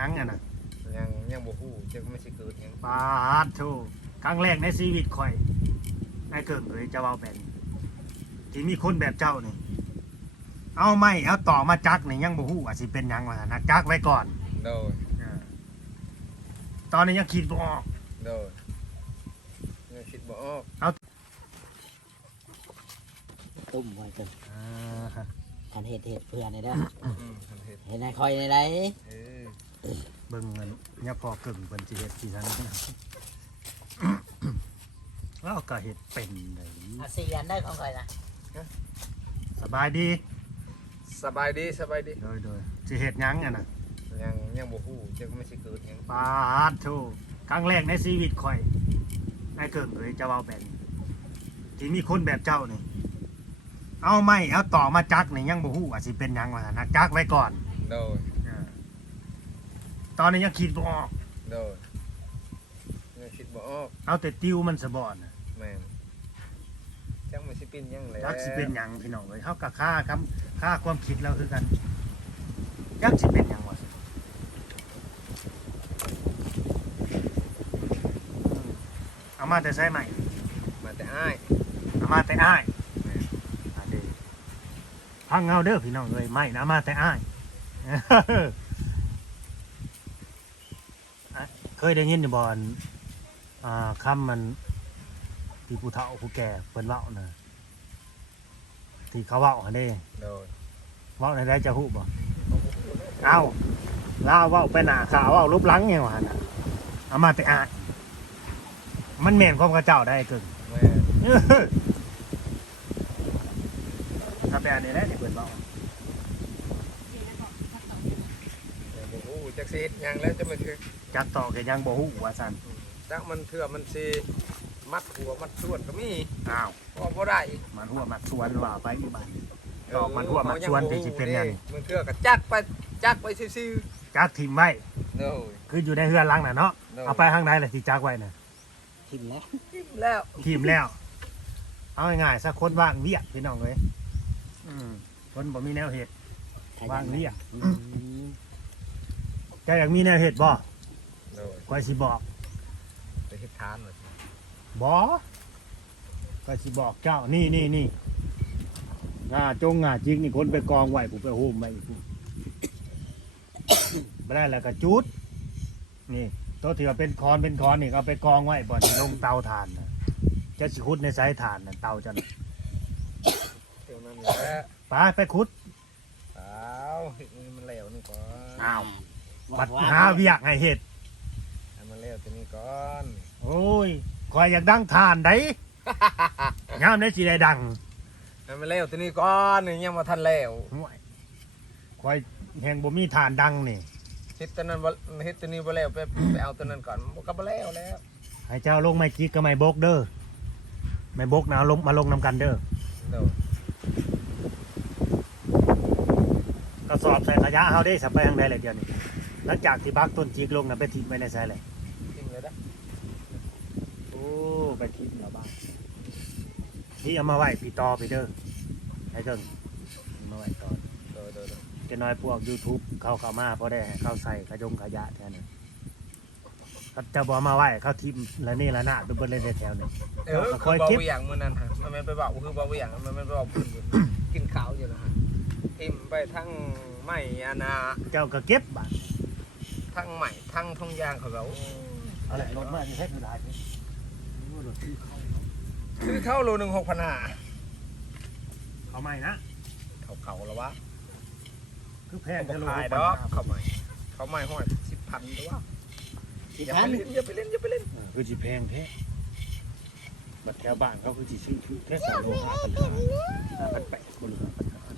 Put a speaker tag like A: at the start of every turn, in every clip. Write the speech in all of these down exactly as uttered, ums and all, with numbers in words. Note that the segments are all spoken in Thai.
A: ยังอ่ะนะ
B: ยังยังบ่ฮู้จะไม่ใช่เกิดยัง
A: ปาดโธ่ครั้งแรกในชีวิตข่อยไอ้เกิงเลยจะเว้าแบบนี้ที่มีคนแบบเจ้านี่เอาไม่เอาต่อมาจักนี่ยังบ่ฮู้ว่าสิเป็นหยังวะนะจักไว้ก่อน
B: โดย
A: ตอนนี้ยังคิดบ่ออก
B: โดยยังคิดบ่ออก
C: ตุ้มไว้กัน
A: อ่า
C: ทันเหตุเหตุเพื่อนได้เด้อ
B: อืมทำเฮ็ด
C: เห็นนายคอยในไร
B: เออ
A: เบิ่งเงินเนี่ยพอเกิงเพิ่นสิเฮ็ดสิซั่นแล้วก็เฮ็ดเป็นได้
C: อาเซียนได้ของคอยนะ
A: สบายดี
B: สบายดีสบายดี
A: โดยโดยสิเฮ็ดหยังอ่ะนะ
B: ยังยังบ่ฮู้จะไม่ใช่เกิดยัง
A: ปาดโธ่ครั้งแรกในชีวิตข่อยไอ้เกิงเลยจะเว้าแบบนี้ที่มีคนแบบเจ้านี่เอาไม่เอาต่อมาจักนี่ยังบ่ฮู้ว่าสิเป็นหยังวะนะจักไว้ก่อน
B: โดย
A: ตอนนี้ยังคิดบ่ออก
B: โดยยังคิดบ่ออก
A: เอาแต่ติ้วมันสะบอนน่ะ
B: แม่นจังไม่สิเป็นยังแล้ว
A: จักสิเป็นหยังพี่น้องเอ้ยเฮาก็ค่าคำค่าความคิดเราคือกันจักสิเป็นหยังวะเอามาแต่ใช้ใหม่
B: มาแต่อ้าย
A: เอามาแต่อ้ายอันนี้พังเงาเด้อพี่น้องเอ้ยไม่นะเอามาแต่อ้าย เคยได้ยินอยู่บ่อนอ่าคำมันที่ผู้เฒ่าผู้แก่เพิ่นเว้านะที่เขาเว้าหั่นเด้
B: โดย
A: เว้าในได้จะฮู้บ่เอ้าลาวเว้าไปหน้าขาวเว้ารูปหลังหยังว่าหั่นน่ะเอามาแต่อ้ายมันแม่นความกับเจ้าได้กึ่ง
B: แม่น
A: ถ้าแปลนี่แหละที่เพิ่นเว้า
B: ยังบ่ฮู้จักสิเฮ็ดหยังแล้วจะมาคือ
A: จักต่อก็ยังบ่ฮู้ว่าซั่น
B: จักมันเถื่อมันสิมัดหัวมัดส่วนก็มี
A: อ้าว
B: ก็บ่ได้
A: มันหัวมักสวนว่าไปอีบัดตอกมันหัวมักสวนที่สิเป็นหยัง
B: มันเถื่อก็จักไปจักไปซื่อ
A: จักทิ่มไว้
B: ๆโดย
A: คืออยู่ในเฮือนหลังน่ะเนาะ
B: โน่
A: เอาไปข้างในแหละที่จักไว้น่ะ
C: ทิมแล้ว
B: จิ้มแล้ว
A: ทิ่มแล้ว เอาง่ายๆซะคนว่างเวียกพี่น้องเอ้ยอืมคนบ่มีแนวเฮ็ด วางเรียก
C: อืม
A: เจ้าอยากมีแนวเฮ็ดบ่
B: โดย
A: ก้อยสิบอก
B: ไปเฮ็ดทานว่าสิ
A: บ่ก้อยสิบอกเจ้านี่นี่นี่งาจงงาจิกนี่คนไปกองไว้ผมไปโฮมไว้อีก บ่ได้แล้วก็จุดนี่ตัวที่ว่าเป็นคอนเป็นคอนนี่ก็เอาไปกองไว้บ่อนที่ลงเตาถ่านน่ะจะสิขุดในสายถ่านน่ะเตาจะน่ะ
B: เท่านั้นแหละ
A: ไปไปขุด
B: เอาเฮ็ดให้มันแล้วนี่ก่อน
A: อ้าว
C: ว่า
A: บัด
C: ว่า
A: หาเวียกให้เฮ็ด
B: ให้มันแล้วตัวนี้ก่อน
A: โอ้ยคอยอยากดังทานได้ ยามได้สิได้ดัง
B: ให้มันแล้วตัวนี้ก่อนนี่ยังบ่ทันแล้ว
A: ห่วยคอยแห่งบ่มีทานดังนี่
B: เฮ็ดตัวนั้นบ่เฮ็ดตัวนี้บ่แล้วไปไปเอาตัวนั้นก่อนมันก็บ่แล้วแล้ว
A: ให้เจ้าลงไม้จิกกับไม้บกเด้อไม้บกนะเอาลงมาลงนำกันเด้อ
B: โดย
A: กระสอบใส่ขยะเฮาได้สับไปทางใดเลยเดียวนี้หลังจากที่บักต้นจิกลงน่ะไปทิ้งไว้ในไสเลย
B: จริงเลยนะ
A: โอ้ไปทิ้งแล้วบ้างนี่เอามาไว้ปีต่อไปเด้อไอ้เกิงเอามาไว้ต่อ
B: โดยโดยโดย
A: จะน้อยพวก YouTube เข้าเข้ามาพอได้ให้เข้าใส่ขยงขยะแทนนเขาจะบอกมาไว้เขาทิมแล้วนี่ละหน้าไปเบิ่เลยในแถวนี้
B: เออคือบ่เวียงมื้อนั้นฮะมันแม่นไปเว้าคือบ่เวียงมันแม่นไปเว้าพื้นอยู่ กินข้าวอยู่นะฮะทิ่มไปทั้งไม้อานา
A: เจ้าก็เก็บบัตร
B: ทั้งไม้ทั้งทงยางเขาก็
A: เอาละรถมาจะให้ผู้ใดรถที่เขา
B: ซื้อเข้าโลหนึ่งหกพันห้า
A: เขาไม่นะ
B: เขาเขาแล้ววะ
A: คือแพ
B: เขา
A: ง
B: บอ
A: จะ
B: ก
A: โล
B: ขาย
A: ปั
B: ด
A: ญ
B: อก
A: หา
B: เขาใหม่เขาใหม่ห้อยสิบพันตัว
C: สิบ
B: อย่า
C: พั
B: ไป
C: น
B: เล่นอย่าไปเล่นอย่าไปเล่น
A: คือจีแพงแท้บัตรแถวบ้านเขาคือจีซื้อถือแค่สามโลห้าพันห้าห้าพันแปดคนละพันห้า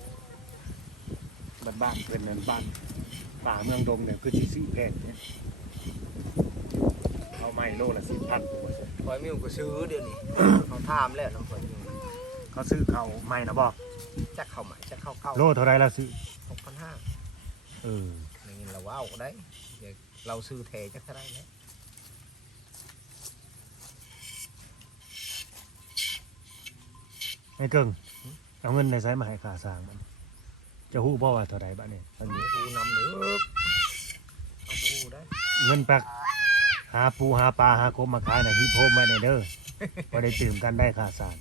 A: บัตรบ้านเป็นเงินบ้านป่าเมืองดงเนี่ยคือจีซื้อแพงเนี่ยเอาไม่โลละสิบพัน
B: คอยมิวก็ซื้อเดี๋ยวนี้ เขาถามแล้วน้องคอยมิว
A: เขาซื้อเขาไม่นะบอก
B: จักเข้าใหม่จักเข้าเก่า
A: โลเท่าไรละซื้อ
B: หกพันห้า
A: เออ
B: อย่างนี้เราว้าวได้เดี๋ยวเราซื้อเทจักเท่าไหรแล้ว
A: ไอ้เกิงเอาเงินในสายมาให้ขาสร้างมันจะหู้บ่ว่าเท่าไรบ้านเนี่ย
B: อันนี้กูนำเด้อ
A: เงินปักหาปูหาปลาหากบมาขายน่ะฮิปโฮมไว้ในเด้อบ่ได้ตื่มกันได้ค่าสาร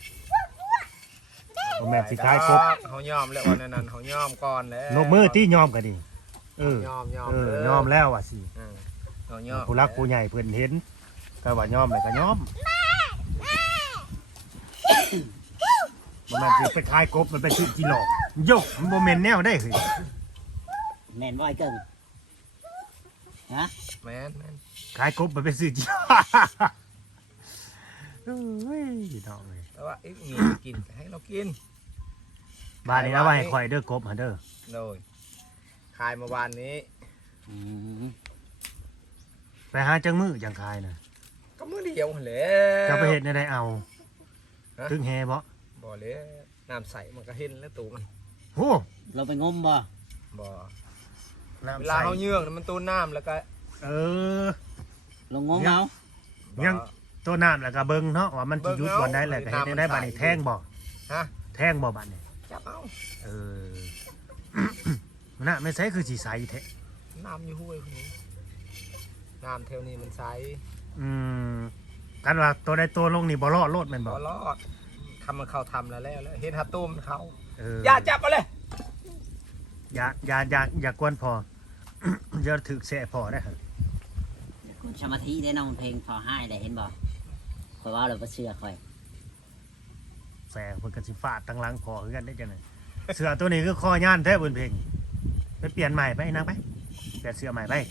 A: บ่แม่นสิขายกบ
B: เขายอมแล้ววันนั้นเขายอมก่อนแล้ว
A: นกมือที่ยอมก็ดีเออย
B: อมยอม
A: เออยอมแล้วอ่ะสิ
B: อืมเขายอม
A: ผู้รักผู้ใหญ่เพิ่นเห็นก็ว่ายอมแล้วก็ยอมบ่แม่นสิไปขายกบมันไปซื้อกิโลโยกมันบ่แม่นแนวได้เฮ้ย
C: แม่นบ่ไอ้เกิ่งฮะ
B: แม่นแม่น
A: ขายกบมันไปซื้อกิโลเอ้ยน้องเอ้ย
B: แต่ว่าอีกมีกินให้เรากิน
A: บ้านนี้เอาไว้ให้ข่อยเด้อกบหั่นเด้อ
B: โดยขายเมื่อวานนี้
C: อืม
A: ไปหาจังมือจังขายน่ะ
B: ก็มื้อเดียวหั่นแหละ
A: จะไปเฮ็ดในใดเอา
B: ฮะ
A: ถึงแฮบ่
B: บ่เลยน้ำใสมันก็เห็นแล้วตูมัน
A: โห
C: เราไปงมบ่
B: บ่
A: น้ำ
B: เว
A: ใส
B: ลาเขาเยื่องน่ะมันตูน้ำแล้วก็
A: เออ
C: ลงงมเอา
A: ยัง ตัวน้ำแล้วก็เบิ่งเนาะว่ามันสิหยุดบ่ได้แหละก็เฮ็ดได้บัดนี้แทงบ่
B: ฮะ
A: แทงบ่บัดนี้
B: จับเอา
A: เออ น่ะไม่ใช่คือสีใสแท้
B: น้ำอยู่ห้วยคนนี้น้ำแถวนี้มันใส
A: อืมกันว่าตัวใดตัวลงนี่บ่รอดโลดแม่นบ่
B: บ่รอดทำมันเข้าทำแล้วแล้วแล้วเห็นหัตตุ้มเขา
A: เออ
B: อย่าจับมาเลย
A: อย่าอย่าอย่าอย่ากวนพอ อย่าถึกแสะพอได้อ
C: คุณสมาธิได้น้องเพลงพอให้ได้เห็นบ่ข่อยว่าเราบ่เชื่อข่อย
A: แสะเพิ่นก็สิฟาดทั้งหลังพอคือกันได้จังได๋เสื้อตัวนี้คือคอย่านแท้เพิ่นเพลงไปเปลี่ยนใหม่ไปนางไปเปลี่ยนเสื้อใหม่ไป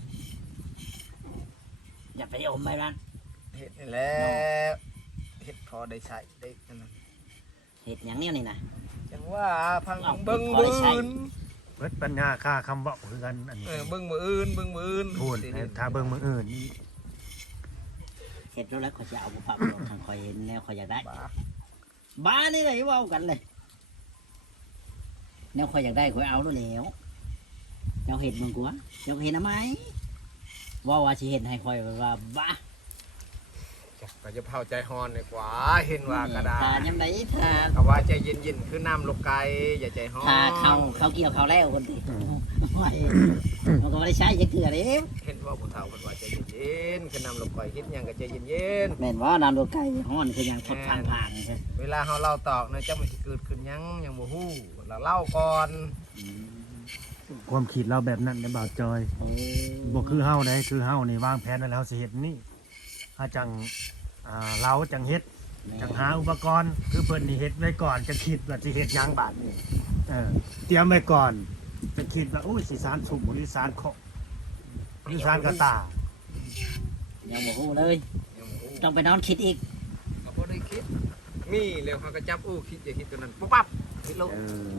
C: อย่าไปอมไปนั่น
B: เห็ดนี่แหล้วเห็ดพอได้ใช้ได้นั่นน่ะ
C: เห็ดหยังเนี่ยนี่นะ
B: จังว่าพัง
C: เอ้า
B: เบิ้ง
C: พอ
B: มื
C: ได้
B: อ
C: ใช้
B: อื่น
A: เบิดปัญญาค่าคำเว้าคือกันอันนี้
B: เออเบิ้งมืออื่นเบิ้งมืออื่น
A: พูดให้ถ้าเบิ่งมืออื่นนี่
C: เห็ดรู้แล้วข่อยจะเอาบุปผาลงทางข่อยเห็นแนวข่อยอยากได้
B: บ้า
C: บ้านี่ไหนเว้ากันเลยแนวข่อยอยากได้ข่อยเอาแล้วแล้วเจ้าเห็ดมึงกวะเจ้าเห็นทำไมว่าว่าสิเห็นให้ข่อยว่าบ้า
B: ก็จะเผาใจฮอนเลยกว่าเห็นว่ากระดา
C: ทา
B: ษ
C: ยังไงทา
B: เอาว่าใจเย็นๆคือน้ำลกไก่อย่าใจฮอน
C: ทาเขาเขาเกี่ยวเขาแล้วคนติไม่มันก็ไม่ได้ใช้จะเกลือเลย
B: เห็นว่าผู้เฒ่าคนว่าใจเย็นๆคือน้ำลกไก่เห็นหยังก็ใจเย็น
C: แม่นว่านำตัวไก่ห้อนคือยังทดทางผ่านใช่
B: ๆเวลาเฮาเล่าตอกนะจักมันสิเกิดขึ้นหยังยังบ่ฮู้เราเล่าก่อน
A: ความคิดเราแบบนั้นได้บ่าวจอย
C: โอ้
A: บ่คือเฮาได้คือเฮานี่วางแผนไว้แล้วสิเฮ็ดนี่ถ้าจังอ่าเราจังเฮ็ดจังหาอุปกรณ์คือเพิ่นนี่เฮ็ดไว้ก่อนจะคิดว่าสิเฮ็ดหยังบาดนี้เออเตรียมไว้ก่อนจะคิดว่าอุ้ยสิสารสุ่มหรือสารเคาะหรือสารกระตา
C: ยังโมโหเลย
B: ยังบ่ฮู้
C: ต้องไปนอนคิดอีก
B: เขาบ่ได้คิดมีแล้วเขาก็จับอู้คิดอย่าคิดตัวนั้นปุ๊บปั๊บคิดลง
A: เออ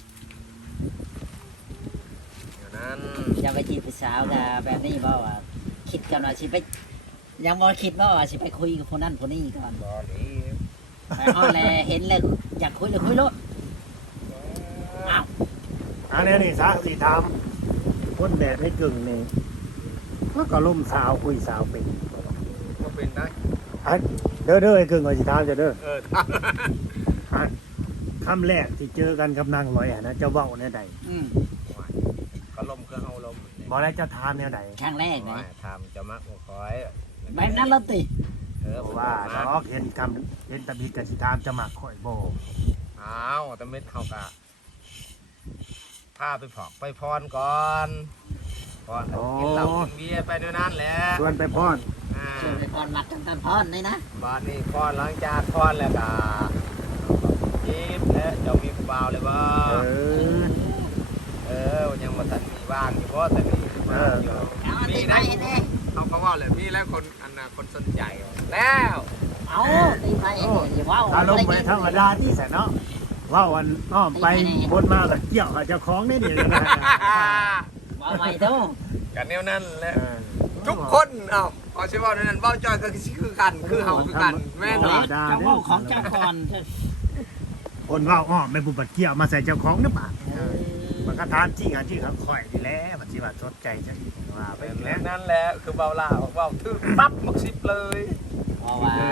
B: อย่างนั้น
C: อย่าไปจีบไปสาวกับแบบนี้บ่ว่าคิดกันว่าสิไปยังบ่คิดบ่ว่าสิไปคุยกับคนนั้นคนนี้ก่อน
B: บ่นี้
C: ไปฮอดแลเห็นแล้วอยากคุยเลยคุยโลดอ้าว
A: อันนี้นี่ซะสิถามคนแบบให้กึ่งนี่มันก็ล่มสาวคุยสาวเป็น
B: ก็เป็นได้
A: อันเด้อเด้อไอ้กึ่งก็สิถามจะเด้อ
B: เออ
A: อันคำแรกที่เจอกันกับนางลอยอะนะเจ้าเว้าแนวใด
C: อืม
B: ก็ลมคือเฮาลม
A: บ่แล้วเจ้าถามแนวใด
C: ครั้งแรก
B: ว่า
C: นะ
B: ทำจะมักบ่คอย
C: แบบนั้นเราติ
B: เออ
A: เพ
B: บ่
A: ราะ
B: ว่า
A: ว่าดอกเห็นคำเห็นตะบิดก็สิถามจะมักข่อยบ่
B: อ้าวแต่เม็ดเฮากะพาไปผอกไปพรก่อนพรกินเหล้ากินเบียร์ไปด้วยนั้นแหละ
A: ชวนไปพอด
B: อ่า
C: ช่วยไปก่อนมักกันตอนพรนี่นะ
B: บ้านนี้พรหลังจากพรแล้วก็จีบและเจ้ามีผู้บ่าวเลยบ่
A: เออ
B: เออยังบ่ทันมีบ้านอยู่บ่แต่มีบ้านอยู่
C: เอา
B: มี
C: ตีไป
B: ได้
C: เด้
B: เขาก็ว่าเลยมีแล้วคนอันน่ะคนสนใจแล้ว
C: เอาตีไปเด้อย่าว้าว
A: อารมณ์ไปธรรมดาที่แสนเนาะเว่าวันอ้อมไปบนมาก็เกี่ยวกับเจ้าของนี่นี่นะ
C: ว้าวใหม่เด้อ
B: กันแนวนั้นแหละ
A: เออ
B: ทุกคนเอ้าขอชื่อว่าในนั้นเบ้าจอยก็คือกันคือเฮาคือกันแม่น
C: เจ้า
B: บ่
C: ว้าวของเจ้าก่อนเถอะ
A: คนเว่าอ้อมไปบุบัดเกี่ยวมาใส่เจ้าของนึกป่ะมันก็ทานจริงอ่ะจริงครับข่อยนี่แหละมันสิว่าสดใจจะอีกว่าไป
B: เป็น
A: แล้ว
B: นั่นแหละคือเบาล่าเบาถือปั๊บมักสิบเลย
C: เพราะว่า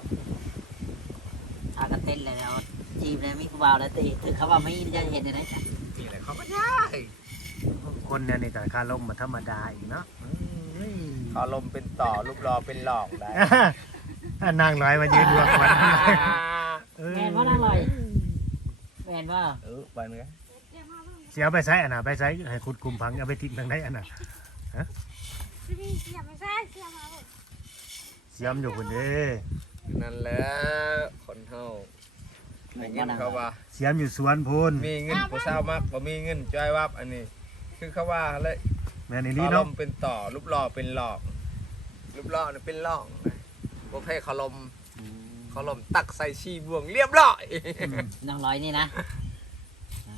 C: อากาเต้นเลยแล้วจีบเลยมีกูบ่าวแล้วตีถือเขาว่าไม่จะเห็นได้จ้ะ
B: นี่แหละเขาก็ได้
A: คนเนี่ยนี่แต่คาลมมาธรรมดาอีกเนาะ
B: อืมคอลมเป็นต่อรูปรอเป็นหลอกได้
A: ถ้านางน้อยมายืนดวงมัน
C: แม่นว่านั่งลอยแม่นว่า
B: เออไปเนื้อ
A: เสียไปใช้อ่ะนะไปใช้ให้ขุดคุมพังเอาไปทิ้งทางไหนอ่ะนะ
D: พี่เสียไม่ใช่เสียมาหมด
A: เสียมอยู่คนเด้
B: นั่นแหละคนเฮา
C: แม่
B: ได้
C: น
B: เงิ
C: ว่าน นั่ง
B: เขา
C: ลอย
B: ว่า
A: เสียมอยู่สวนพูน
B: มีเงินผู้สาวมากบ่มีเงินจ้อยวับอันนี้ คือเขาว่าเลย
A: แม่น
B: ค
A: นี่
B: อล
A: เนาะ
B: มเป็นต่อรูปรอเป็นหลอกรูปรอเนี่ยเป็นหลอกนะประเภทคอลม
C: อืม
B: คอลมตักใส่ชีบวงเรียบร้อย
C: นั่งลอยนี่นะอ่า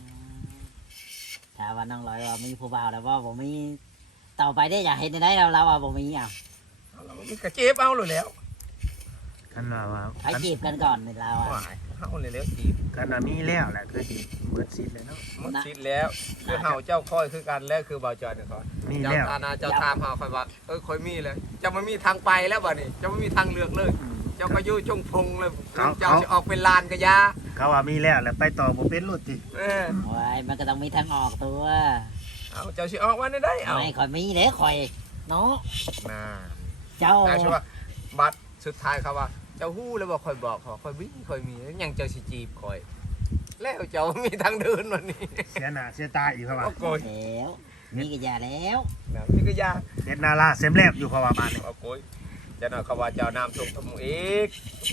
C: ถ้าว่านั่งลอยว่ามีผู้บ่าวแล้วว่าผมมีต่อไปได้อยากเห็นได้เราเราว่าผมมีอ่ะ
B: มันก็เจ็บเอาเลยแล้ว
A: กันว่าว่า
C: ใครจีบกันก่อนในเราอ่ะ
B: หวายเฮาเลยแล้วจีบ
A: กันว่ามีแล้วแหละคือสิเบิดสิทธิ์เลยเนาะ
B: หมดชิดแล้วคือเฮาเจ้าค่อยคือกันแล้วคือเบาจอยเนี่ยก่อน
A: มี
B: เจ้า
A: แล้ว
B: ตานาเจ้าตามเฮาค่อยว่าเอ้ยค่อยมีเลยจะไม่มีทางไปแล้วบัดนี้จะไม่มีทางเลือกเลย เจ้าก็อยู่จงพงเลยเจ้าจะออกเป็นลานกะยา
A: เขาว่ามีแล้วแล้วไปต่อบ่เป็นรถติ
B: เออ
C: โอ้ยมันก็ต้องมีทางออกตัว
B: เอาเจ้าสิออกวันได้ได้เอา
C: ไม่ค่อยมีเด้ข่อยเนาะ
B: น่า
C: เจ้า
B: แต่ชัวาบัตรสุดท้ายเขาว่า เจ้าฮู้แล้วบอกค่อยบอกเขาค่อยวิ่งค่อยมียังเจ้าสิจีบค่อย แล้วเจ้ามีทางเดินวันนี้
A: เสียหน้าเสียตาอีกเขาว่า
B: โอ้โกย
C: แล้วมีก็อย่าแล้ว
B: นะพี่ก็ยา
A: เฮ็ดนาลาเสมแลบอยู่เขาว่าบ้านนี่
B: โอ้โกยจะหน่อยเขาว่าเจ้าน้ำท่วมทำอีก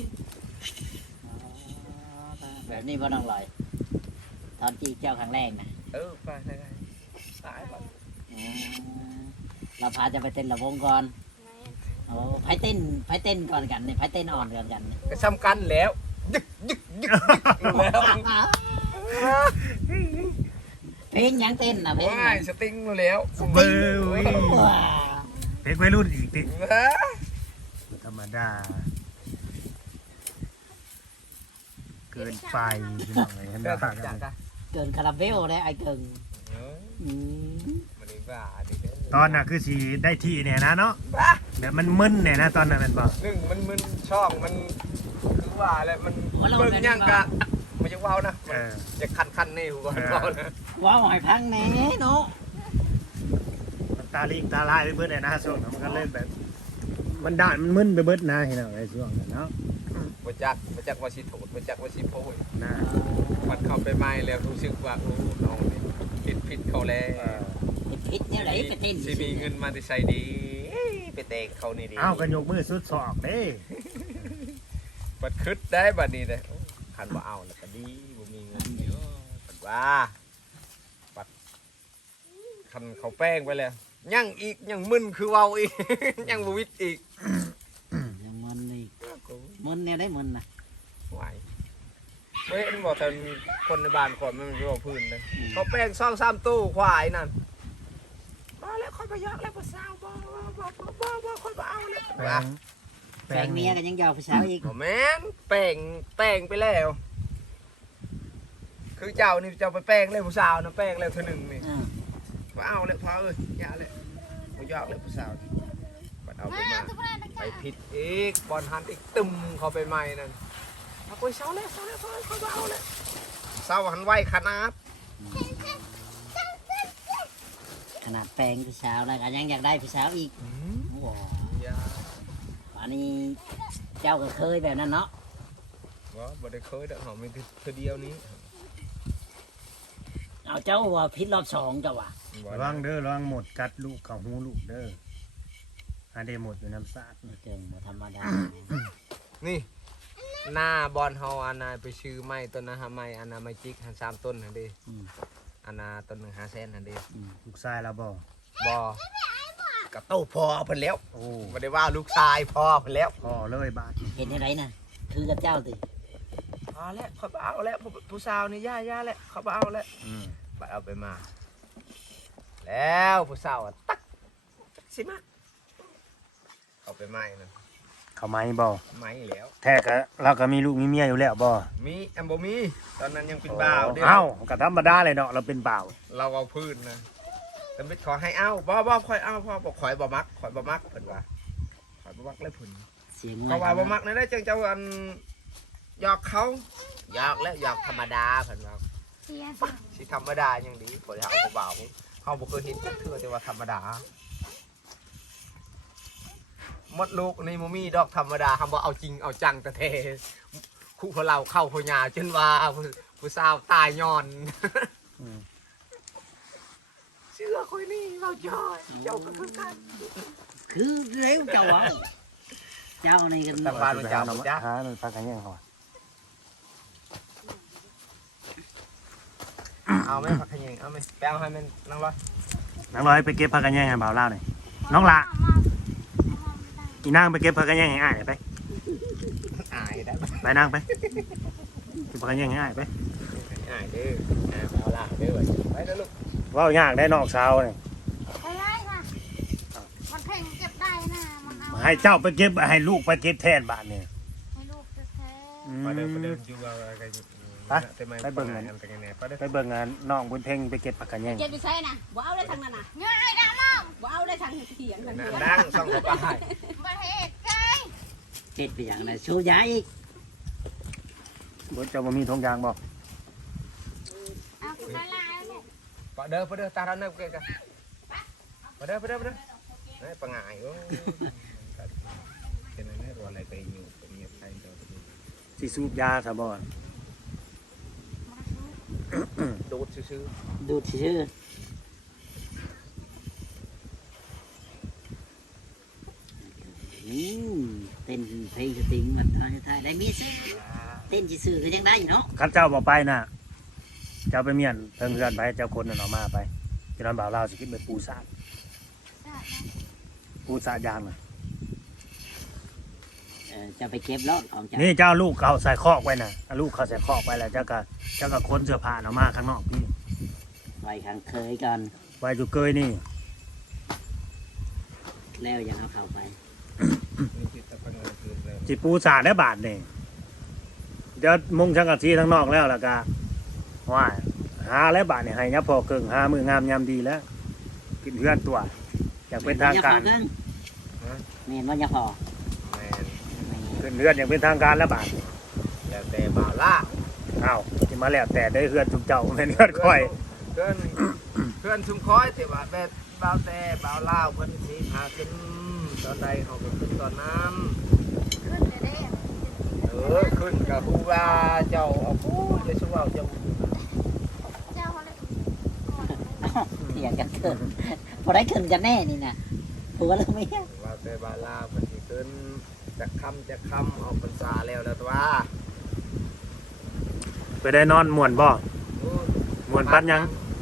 C: แบบนี้บ่ต้องลอยตอนจีบเจ้าครั้งแรกนะ
B: เออไปได้ได้ตายก่อน
C: อืมเราพาจะไปเต้นระวงก่อนโอ้ไผเต้นไผเต้นก่อนกันเนี่ยไผเต้นอ่อนก่อนกันเนี่ย
B: ก็ซ้ำกันแล้วยึกยึกยึกยึกแล้ว
C: เพลงหยังเต้นนะเพลงห
B: ว้า
C: ยั
B: ย
C: ง
B: สติงแล้ว
A: เบ้ย
C: ว้า
A: เพลงวัยรุ่นอีกติ
B: เฮ้ย
A: ธรรมดา เกินไปพี่น้องเอ้ยเห็น
B: เดี๋
A: บ่
B: ยว
A: ครั
B: จัด
A: บ
B: กัน
C: เกินคาราเบลเลยไอ้เกิง
B: เฮ้ย
C: อืม
B: มันดีกว่าดีเด้
A: ตอนน่ะคือสีได้ที่เนี่ยนะเนาะ
B: บ้า
A: แบบมันมึนเนี่ยนะตอนนั้นแมันบอก
B: หนึ่งมันมันช่องมันคือว่าอะไรมันเบิ่งย่างกะมันจะว้าวนะ
A: เออ
B: จะคันคันๆนี่หัวว้าวนะ
C: ว้าวให้พังแหน่เนาะ
A: มันตาลิงตาลายไปเบิดเนี่ยนะช่วงนั้นมันก็เล่นแบบ มันด่านมันมึนไปเบิดนะเห็นเอาไอ้ช่วงนั้นเนาะ
B: มาจักมาจักว่าชิโถดมาจักว่าชิโพย
A: นะ
B: มันเข้าไปไม่แล้วรู้สึกว่าโอ้น้องนี่ผิดผิดเขาแล้ว
A: เออ
C: ไอ้พิษเนี่ยไหนไปเต้น
B: สิมีเงินมาที่ใส่ดีไปเตะเขานี่ดี
A: เอากันยกมือสุดศอกเด้
B: ปัดคึดได้บัดนี้เลยคันว่าเอาแล้วก็ดีบ่มีเงินเยอะปัดว่าปัดคันเขาแป้งไปแล้วยังอีกยังมึนคือเว้าอีก ยังบวิดอีก
C: ยังมันนี่มันเนี่ยได้มันนะ
B: ไหวเฮ้ยมันบอกแต่คนในบ้านก่อนมันเป็นพื้นเลยเขาแป้งซ่องซ้ำตู้ควายนั่นมาแล้วค่อยไปยากแล้วภาษาวบ่บ่บ่บ่บ่ค่อยไปเอาแล้ว
A: แปล
B: ว่าง
C: แฟนเมียกันยังยาวผู้สาวอีก
B: บ่แม่นแป้งแป้งไปแล้ว คือเจ้านี่เจ้าไปแป้งเลยผู้สาวนะแป้งแล้วเท่านึงนี่
C: อ่า
B: บ่เอาเลยพอเอ้ยอย่าเลยบ่ยากเลยผู้สาวบัดเอาไปมาไปผิดอีกบอลหันอีกตึมเข้าไปใหม่นั่นเอาไปเช้าแล้วเช้าแล้วค่อยค่อยบ่เอาเลยเช้าหันไวขนาด
C: ขนาดแปลงผู้สาวแล้วก็ยังอยากได้ผู้สาวอีกโอ้โห
B: อย่า
C: อันนี้เจ้าก็เคยแบบนั้นเนาะ
B: ว่าบ่ได้เคยดอกหอมมีเธอเดียวนี้
C: เอาเจ้าว่าพิษรอบสองเจ้าว่ะ
A: ระวังเด้อระวังหมดกัดลูกเข่าหูลูกเด้อหาได้หมดอยู่น้ำสาด
C: ไม่เกินบ่ธรรมดา
B: นี่หน้าบอลเฮาอันนาไปซื้อไม้ต้นนะฮะไม้อันนาไม้จิกหันสามต้นหันเด้
C: อืม
B: อันนาต้นหนึ่งห้าแสนหันเด้
C: อืม
A: ลูกชายเราบ่
B: บอกระโต้พอเพิ่นแล้ว
A: โอ้
B: บ่ได้ว่าลูกชายพอเพิ่นแล้ว
A: พ่อเลยบาด
C: เห็นอะไรนะคือกับเจ้าติ
B: พอแล้วเขาบ่เอาแล้วผู้ผู้สาวนี่ย่าย่าแล้วเขาบ่เอาแล้ว
A: อืม
B: บัดเอาไปมา แล้วผู้สาวอะตักสิมาเอาไปไม้นั่น
A: เขาไม่บ่
B: ไม้แล้ว
A: แท้ก็เราก็มีลูกมีเมียอยู่แล้วบ่
B: มีอันบ่มีตอนนั้นยังเป็นบ่าวเดียว
A: เอ้าก็ธรรมดาเลยเนาะเราเป็นบ่าว
B: เราเอาพื้นนะแต่ไม่ขอให้เอาบ่บ่ข่อยเอาพ่อบอกข่อยบ่มักข่อยบ่มักเพิ่นว่าข่อยบ่มักเลยเพิ่น
C: เสียง
B: ก็ว่าบ่มักในได้จังเจ้าอันหยอกเขาหยอกแล้วหยอกธรรมดาเพิ่นว่า
D: เสียเสีย
B: สิธรรมดายังดีบ่ได้เอาเบาๆเฮาบ่เคยเห็นจักเทื่อแต่ว่าธรรมดามดลูกนี่บ่มีดอกธรรมดาคำว่าเอาจริงเอาจังแต่เทคู่พวกเราเข้าพญาจนว่าผู้ผู้สาวตายย้อนเชื่อคอยนี่เราจอยเจ้าก็คือกัน
C: คือเร็วเจ้าเอาเจ้านี่กัน
B: ตำบานมันจับจ้ะ
A: หามันพักกันยังก่อน
B: เอาไหมผักขยิงเอาไหมแปลงให้มันนั่งร้อย
A: น้องร้อยไปเก็บพักกันยังให้บ่าวเล่าหน่อยน้องละอีนางไปเก็บพักกันยังให้อ้ายไป
B: อายได้
A: ไปนางไปเก็บพักกันยังให้อ้ายไป
B: อายดื้ออ่าเอาละดื้อไปนะลูก
A: ว่ายากได้นอกเช้าเลย
D: ไปได้ค่ะมันเพ่งเก็บได้นะมันเอา
A: ให้เจ้าไปเก็บให้ลูกไปเก็บแทนบ้านเนี่ย
D: ให้ลูกแท้
B: ไปเดินไปเดินอยู่อะไรกัน
A: ไปเบิ่งงานไปเบิ่งงานน้องบุญเพ่งไปเก็บผักกันยัง
E: เก็บไปใส่นะบ่เอาได้ทางนั้นน่ะ
D: ๆง่ายนะน้อง
E: บ่เอาได้ทางเถียงทางเถียง
B: นั่งส่องกระป๋าย
D: มาเหตุใจ
C: เฮ็ดไปอย่างนั้นชูยาอีก
A: บนเจ้าบ่มีทงยางบ่
D: เอาคุณละลายลูก
B: ไปเดินไปเดินตาเราเนิ่มกันไปเดินไปเดินไปเดินเฮ้ยปังงายโอ้เป็นอะไรรัวอะไรไปอยู่เป็นยังไงเจ้า
A: สิสูบยาซะบ่
B: ดูดซื่อ
C: ดูดชื่ออืมเต้นเพลงสตริงมันทายทายได้มีซิเต้นซื่อๆก็ยังได้อยู่เนาะ
A: คันเจ้าบ่ไปน่ะเจ้าไปเมียนเพิ่งเฮือนไปเจ้าคนนั่นออกมาไปจะนอนบ่าวเล่าสิคิดไปปูสาดปูสาดยางน่ะ
C: เออจะไปเก็บรถของเจ้า
A: นี่เจ้าลูกเขาใส่คอกไว้น่ะเอาลูกเขาใส่คอกไว้แล้วเจ้าก็เจ้าก็ค้นเสื้อผ้าออกมาข้างนอกพี่
C: ไว้ข้างเคยก่อน
A: ไว้อยู่เกยนี่
C: แล้วยังเอาเข้าไป
B: ๆนี่คือตะปังงายคือเลย
A: สิปูสาดได้บาทนี่เดี๋ยวมุงชังกะทีทั้งนอกแล้วแล้วก็ว่าหาแล้วบาทนี่ให้ยับพอเกิงหามืองามยามดีแล้วกินเพื่อนตัวอยากเป็นทางการ
C: เมนว่าจะพอ
B: แมน
A: ขึ้นเพื่อนอย่างเป็นทางการแล้วบาท
B: แต่แต่บ่าวล่า
A: อ้าวที่มาแล้วแต่ได้เพื่อนจุกเจ้าเป็นเพื่อนคอย
B: เพื่อนเพื่อนชุมคอยแต่ว่าแบบบ่าวแต่บ่าวล่าเพิ่นสีหาขึ้นตอนใดเขาก็ขึ้นตอนนั้น
D: ขึ้นเลยเด้
B: เออขึ้นกับผู้ว่าเจ้าเอาผู้จะสู้เอาเจ้า
D: เจ้าอะไร
C: เถียงกันเกินพอได้ขึ้นกันแน่นี่นะผัวเรื่องไม่
B: ว่าแต่บ่าวล่าเพิ่นสิขึ้นจะคำจะคำเอาพรรษาแล้วแล้วตัว
A: ไปได้นอนม่วนบ่ม่วนปันยัง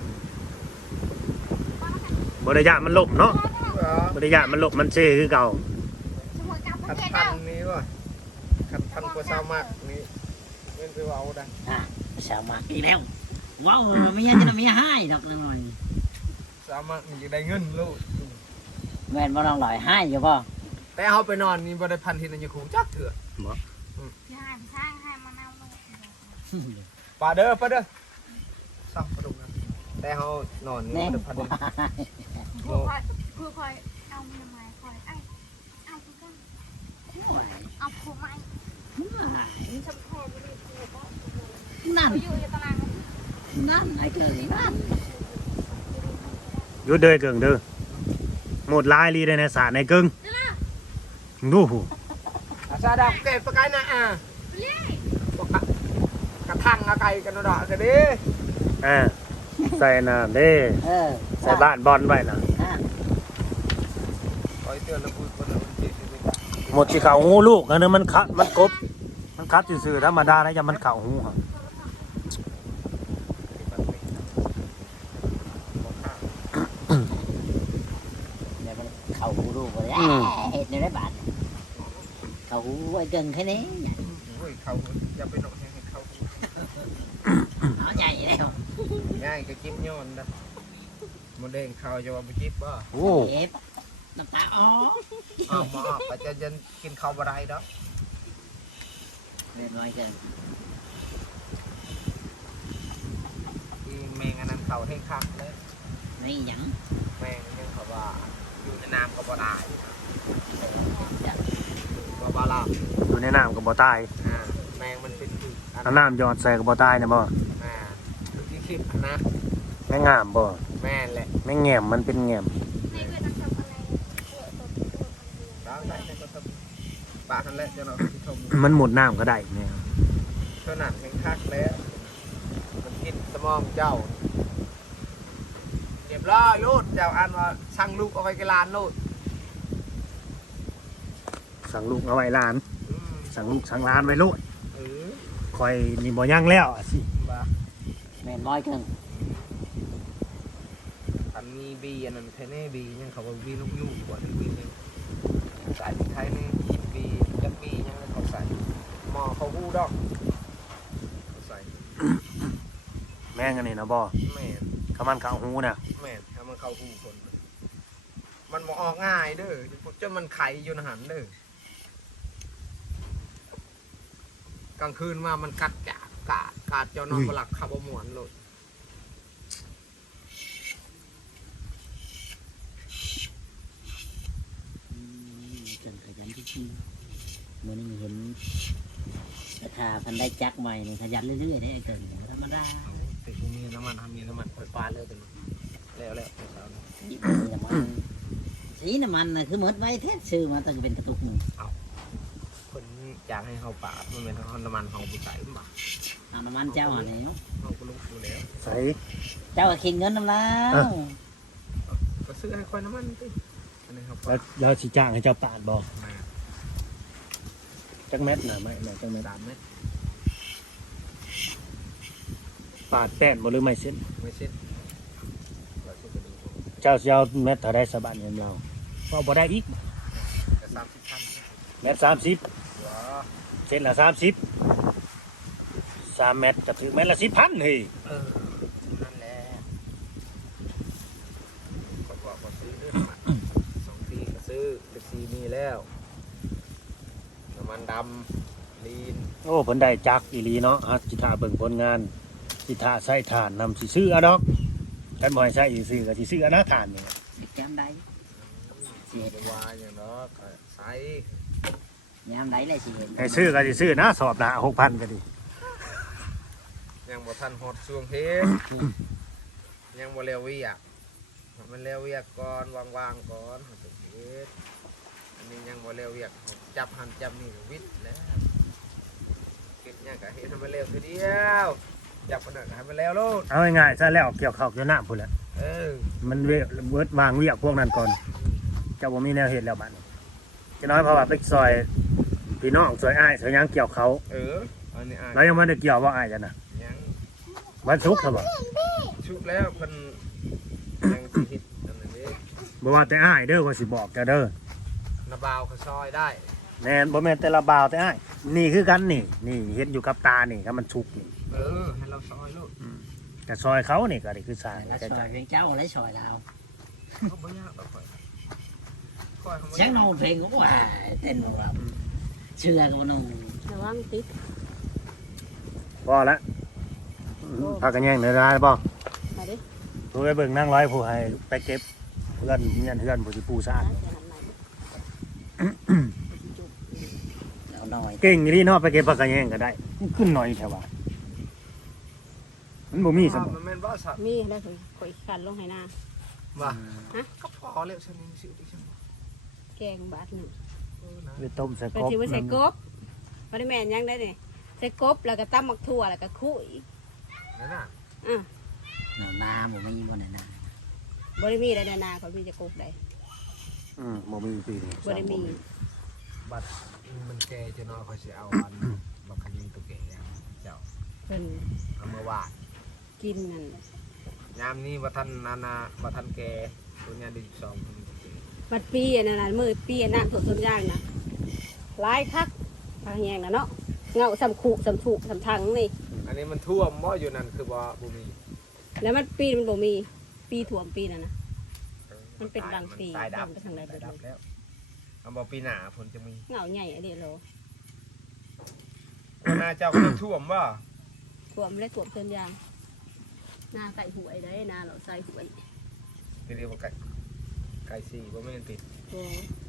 A: บริยะมันลบเนาะบริยะมันลบมันเซ่คือเก่า
D: สมมติกับ
B: คั
D: ผู้
B: น
D: เจ้า
B: พันนี้ว่ะคันพันกว่าสามากนี่เงินไปเอาได้
C: อ่ะสาวมากอีกแล้วว้าวไม่ยังจะไม่ให้ดอกหน่อย
B: สามากนี่จะได้เงินลูก
C: แม่นว่าน้องลอยให้อยู่ป่ะ
B: แต่เขาไปนอนนี่บ่ได้พันทีนันยังคงจักเถื่อ
D: อย่าให้สร้างให้มันเอาลูก
B: ป่าเด้อป่าเด้อซ้ำปดุกนะแต่เขานอนนี่
C: แน่
B: บ่ได้พัน
D: ผู้คอยผู้คอยเอาเมียใหม่คอยไอ้ไอ้ผู้กันเอาผู้ใหม่ชมพูไม่ได้ผู้
C: นั่น
D: เขาอยู่ในตาราง
C: นั่นไอ้เกิดนั่น
A: หยุดเด้อเกิงเด้อหมดลายลีได้ในสารในกึ่งดูหู
B: อาซาดาเก็บปากไก่นะอ่ะกระทั่งอะไก่กันดอกกันดิ
A: อ่าใส่น้ำเด้
C: เออ
A: ใส่บ้านบอลไว้นะ
B: คอยเตือนแล้วพูดคนละคนจิตสิ
A: หมดที่เขาหูลูกอันนี้มันคัดมันกบมันคัดซื่อๆธรรมดานะอย่ามันเข่าหูครับ
C: เดี๋ยวมันเข่าหูดูเลยเห็ดในได้บาทเข่าหูไอ้เกินแค่นี้
B: โอ้ยเขาอย่าไปนอนให้เขา
C: เอาใหญ่แล้ว
B: ง่ายก็จิ้มย้อนนะโมเดลเขาจะว่าไปจิ้มป่ะ
A: โอ้
C: เจ็บน้ำตาอ๋อ
B: อ้าวมาออกไปจะยันกินข้าวบะไรดอก
C: เรียบร้อยเกิน
B: ที่แมงอันนั้นเขาให้คักเลย
C: นี่หยัง
B: แมงยังเขาว่าอยู่ในน้ำก็บ่ได้บ่บาลา
A: อยู่ในน้ำกับบ่อตาย
B: อ่าแมงมันเป็นคืออัน
A: เอาน้ำหยอดใส่กับบ่อตายนะบ่
B: อ่าคือที่คิดนะ
A: แม่งามบ่
B: แม่นแหละ
A: แม่งแง่มมันเป็นแง่ม
D: ในเวลาทำอะไรเออตัวตัว
B: ร้างได้ในก็ปากนั่นแหละเจ้าเนาะที่ชม
A: มันหมดน้ำก็ได้เนี่ย
B: เท่านั้นแข็งคักแล้วมันกินสมองเจ้าเรียบร้อยโลดเจ้าอันว่าสั่งลูกเอาไว้กีฬานโลด
A: สั่งลูกเอาไว้ร้าน
B: อืม
A: สั่งลูกสั่งร้านไว้โลด
B: เออ
A: คอยนี่บ่ยังแล้วอะสิ
B: ว่า
C: แม่นร้อยเกิน
B: อันมีบีอันนั้นไทยแน่บียังเขาว่าบีลูกยูกว่าบีนึงสายที่ไทยนี่คิดบียักบียังเขาใส่หมอเขาหู้ดอกเขาใส่
A: แม่งอันนี้นะบ่
B: แม่น
A: กำมันข้าวหูน่ะ
B: แม่นถ้ามันเข้าหูคน มันบ่ออกง่ายเด้อจนมันไข่อยู่ในหันเด้อกลางคืนมามันกัดกาดกาดกาดเจ้านอนบหลักขับหมวนโลด
C: อืมเกินขยันจริงๆมื้อนี้เห็นราคาพันได้จักใหม่นี่ขยันเรื่อยๆได้เกินธรรมดา
B: เอาติดมีน้ำมันทำมีน้ำมันไฟฟ้าเลยตัวนี้แล้วแล้วเช้านี้
C: สีน้ำมันสีน้ำมันน่ะคือหมดไว้เทศซื้อมาตั้งเป็นกระตุกหนึ่ง
B: คนอยากให้เขาปาดมันเป็นน้ำมันเขาผู้ใส่บ่
C: เอาน้ำมันเจ้าอะไรเนาะ
B: เขาก็รู้อยู่แล้ว
A: ใส่
C: เจ้าก็คิดเงินน้ำแล้ว
B: ก็ซื้อให้คอยน้ำมันสิอันนี้เขา
A: แล้ว
B: ปาด
A: แล้วสิจ้างให้เจ้าปาดบ่
B: มา
A: จักเม็ดน่ะไม่ไม่จักเม็ด
B: สามเม็ด
A: ปาดแป้นบ่หรือไม่เส้น
B: ไม่เช็ดเราซื้อไปดู
A: เจ้าสิเอาเม็ดเท่าใดสะบัดเงินเราก็บ่ได้อีก
B: แต่สามสิบพัน
A: เม็ดสามสิบ
B: ว้า
A: เส้นละสามสิบสามเม็ดจะถึงเม็ดละสิบพันเฮ้ย
B: เออนั่นแหละเขาบอกว่าซื้อเรื่องสองปีก็ซื้อเป็นซีมีแล้วน้ำมันดำลีน
A: โอ้เพิ่นได้จักอีหลีเนาะฮะสิท่าเบิ่งผลงานสิท่าใส่ถ่านนำสิซื้อเอาดอกกันบ่ให้ใช้อีซื้อก็สิซื้อเอานะถ่านนี่
C: สิแก้มได้
B: เสียดวาอย่างเนาะก็ใส่
C: ยามไหนเลยสิเห็น
A: ให้ซื้อก็สิซื้อนะสอบละหกพันก็ดี
B: ยังบ่ทันฮอดช่วงเฮ็ดยังบ่เร็วเวียกให้มันเร็วเวียกก่อนวางๆก่อนให้เป็นเฮ็ดอันนี้ยังบ่เร็วเวียกจับหันจับนี่ก็วิทย์แล้วเก็บเนี่ยก็เฮ็ดให้มันเร็วทีเดียวจับมันน่ะก็ให้มันเร็วโลด
A: เอาง่ายๆซะแล้วเกี่ยวข้าวเกี่ยวน้ำพุ่นแหละ
B: เออ
A: มันเวเวิร์ดวางเวียกพวกนั้นก่อนเจ้าบ่มีแนวเฮ็ดแล้วบัดนี้จะน้อยเพราะว่าไปซอยพี่น้องซอยอ้ายซอยหยังเกี่ยวเขา
B: เอออันนี้อ่ะ
A: แล้วยังบ่ได้เกี่ยวว่าอ้ายจ้ะนะ
B: ยัง
A: วันศุกร์ครับบ่
B: ชุบแล้วเพิ่นยังสิเฮ็ดอันนั้นเด้
A: บ่ว่าแต่อ้ายเด้อว่าสิบอกเจ้าเด้อ
B: นาบาวเขาซอยได้
A: แม่นบ่แม่นแต่ละบ่าวแต่อ้ายนี่คือกันนี่นี่เห็นอยู่กับตานี่ถ้ามันสุกนี่
B: เออให้เราซอยโลด
A: ก็ซอยเขานี่ก็นี่คือสร้าง
C: แล้ว
A: ใก
C: ซอ
A: ล้
C: ยเพลงเจ้าและซอยเรา
B: เขาบ่ยากดอกข่อยข่อยเขาบ่
C: เสียง
B: ยาก
C: โน้ตเพลงก็ว่าเต้นว่าเชื่อกันน้อง
E: ระวังติด
A: ๆพอละพากันแย่งเด้อได้บ่
E: มาดิ
A: ผู้ไปเบิ่งนั่งร้อยผู้ให้ไปเก็บเพื่อนเมียนเพื่อนผู้สิปูสะอาด
C: เอาหน่อย
A: เก่งอีหลีเนาะไปเก็บผักกระแยงก็ได้มันขึ้นหน่อยแค่ว่ามันบ่มีสม
B: มันแม่นบ่สัตว์
E: มีได้คือข่อยขันลงให้หน้า
B: ว่าก็พอแล้วฉันนี่สิเอาไปฉัน
E: แกงบาทหนึ่ง
B: เออนะ
A: ไปต้มใส่
E: ไป
A: กบ
E: ถือว่าใส่กบบ่ได้แม่นยังได้นี่ใส่กบแล้วก็ตำหมักถั่วแล้วก็คุย
B: นั่นน่ะ
E: อ่ะ
C: นาหมูไม่มีบ่ในนา
E: บ่ได้มีได้นาเขามีจะกบได้
A: อืมบ่มีปีนี้
E: บ่ได้มี
B: บัดมันแก่จะน้อยเขาสิเอาอันบักขยี้ตัวแก่เจ้า
E: เพิ่น
B: เอามาวาด
E: กินนั่น
B: ยามนี้บ่ทันนานาบ่ทันแก่ตัวนี้ได้สิบสองเพิ่นสิแก่
E: บัดปีอันนั้นน่ะมื้อปีอันนั้นสดต้นย่างน่ะหลายคักทางแยงน่ะเนาะเงาสำคุสำถูกสำทังนี่
B: อันนี้มันท่วมบ่อยู่นั่นคือบ่บ่มี
E: แล้วมันปีมันบ่มีปีถ่วมปีนั่นน่ะ มันเป็นบางปี
B: ตายดับ
E: ไปทางใดไปทางใด
B: ตายดับแล้วเอาบ่ปีหน้าฝนจะมี
E: เงาใหญ่อันนี้โล
B: หน้าเจ้าก็ท่วมบ่
E: ถ่วมและถ่วมต้นยางหน้าใส่หวยได้หน้าเราใส่หวย
B: เรียกว่าไก่ไก่สีบ่แม่นติด
E: โอ้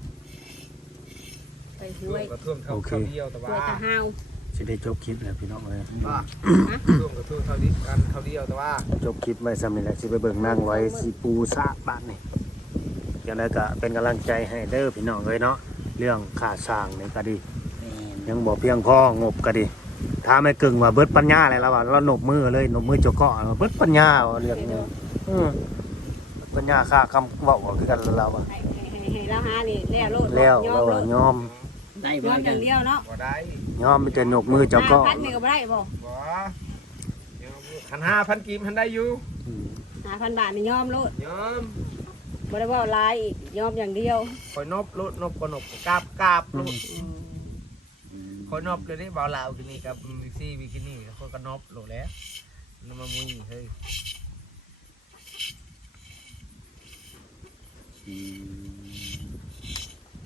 E: ใส่ห
B: ท่ว
E: ว
B: ม
E: ย
B: ก็ท่วมเท่าเท่าเดียวแต่
E: ห
B: ว่า
E: วยตะห้าว
A: สิได้จบคลิปแล้วพี่น้องเอ้ย
B: ว่าท่วมก็ท่วมเท่านี้กันเท่าเดียวแต่ว่า
A: จบคลิปไว้ซ้ำนี่แหละสิไปเบิ่งนั่งไว้สิปูสะบ้านนี่จังได๋ก็เป็นกำลังใจให้เด้อพี่น้องเอ้ยเนาะเรื่องค่าสร้างนี่ก็ดี
C: แม่น
A: ยังบ่เพียงพองบก็ดีถ้าไม่กึ่งว่าเบิดปัญญาอะไรแล้วว่าเราหนบมือเลยหนบมือเจ้าเกาะเบิดปัญญาว่าเรื่องนี้อือปัญญาค่าคำเว้าคือกันแล้วว่า
E: ให้ให้ให้เราหานี่แล้วโลด
A: แล้ว
E: ยอ
A: เรา
E: มโล
A: ว่า
E: ด
A: ยอม
C: ได้
E: ย
C: บ่
E: อมอ
C: กั
E: ย่าน งเดียวเนาะ
B: บ่ได้
A: ยอมมีแต่หนบมือเจ้าเกาะ
E: ห้พันนี่ก็บ่ได้บ่
B: บ่เดี๋ยวคันห้าพันกีบทันได้อยู่
A: อืม
E: ห้าพันบาทนี่ยอมโลด
B: ยอม
E: บ่ได้เว่าหลายอีกยอมอย่างเดียว
B: คอยนบลุดนบก็นบกราบกราบลุด
E: อืม
C: อืม
B: คอยนบเลยนี่บ่าวลาวกินนี่กับมิกซี่วิกินี่เขาก็นบโลดแล้วนำมามุ้ยเฮ้ย
C: อืม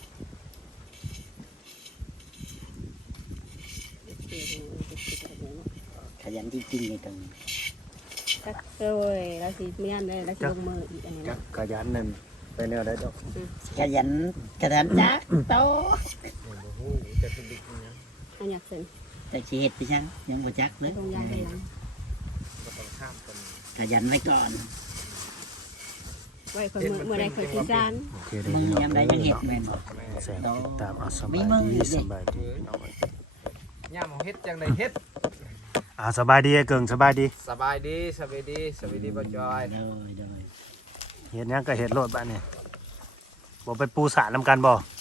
C: ขยันจริงๆไอ้เกิง
E: จักเอ้ยเราสิเมียนได้เราสิลงมืออีกอันนี้
A: จั
E: เนาะ
A: กขยันนั่นไปแนวใดดอก
C: ขยันขยันจักโต
B: โอ้โหจะเป็นดิกนี่นะ
E: อันอยากเซ็น
C: แต่สิเฮ็ดไปจังยังบ่จักเลย
E: ลงยาได้ยัง
B: ก็ต้องข้ามกัน
C: ขยันไว้ก่อน
E: ไว้คนมือเมื่อใดเคยสิจาน
A: โอเคเด้อ
C: มึง
A: พี่น้อง
C: ยามใดยังเฮ็ดแม่นบ่
A: แสงติดตามเอาส
C: มี
A: บาย
C: มึง
A: ดี
C: อีกดิ
A: สบายดีพี่น้อง
B: ย่ามเอาเฮ็ดจังไดเฮ็ด
A: อ่าสบายดีไอ้เกิงสบายดี
B: สบายดีสบายดีสบายดีบ่จอย
C: โดยโดย
A: เฮ็ดหยังก็เฮ็ดโลดบ้านนี่บ่ไปปูสระนํกันบ่